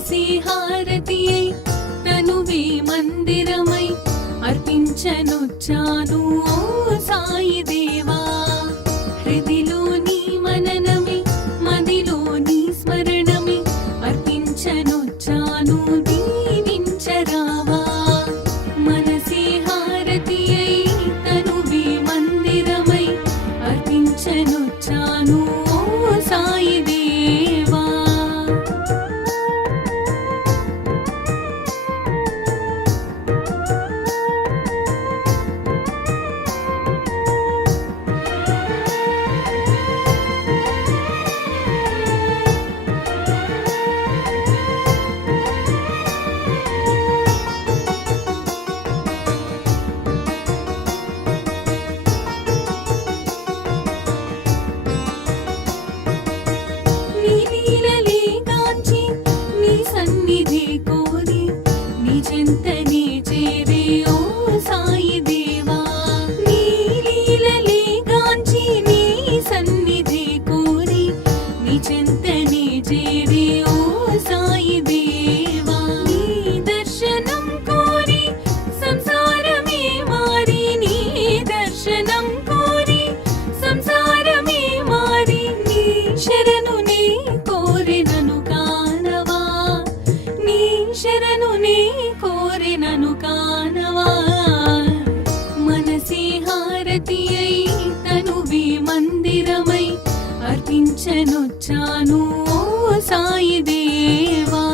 మనసి హారతియై తనువే మందిరమై అర్పించనొచ్చాను ఓ సాయి దేవా. హృదిలోని మననమే మదిలోని స్మరణమే అర్పించనొచ్చాను దీవించరావా. మనసి హారతియై తనువే మందిరమై అర్పించనొచ్చాను ఓ సాయి దేవా. నీ లీలలే గాంచి నీ సన్నిధి కోరి నీ చెంతనే చేరే ఓ సాయి దేవా. నీ లీలలే గాంచి నీ సన్నిధి కోరి నీ చెంతనే చేరే ఓ సాయి దేవా. నీ దర్శనం కోరి సంసారమే మారి నీ దర్శనం కోరి సంసారమే మారి నీ శరణు నీ కోరినను కానవా. నీ శరణు నీ కోరినను కానవా. మనసి హారతియై తనువే మందిరమై అర్పించనొచ్చాను ఓ సాయి దేవా.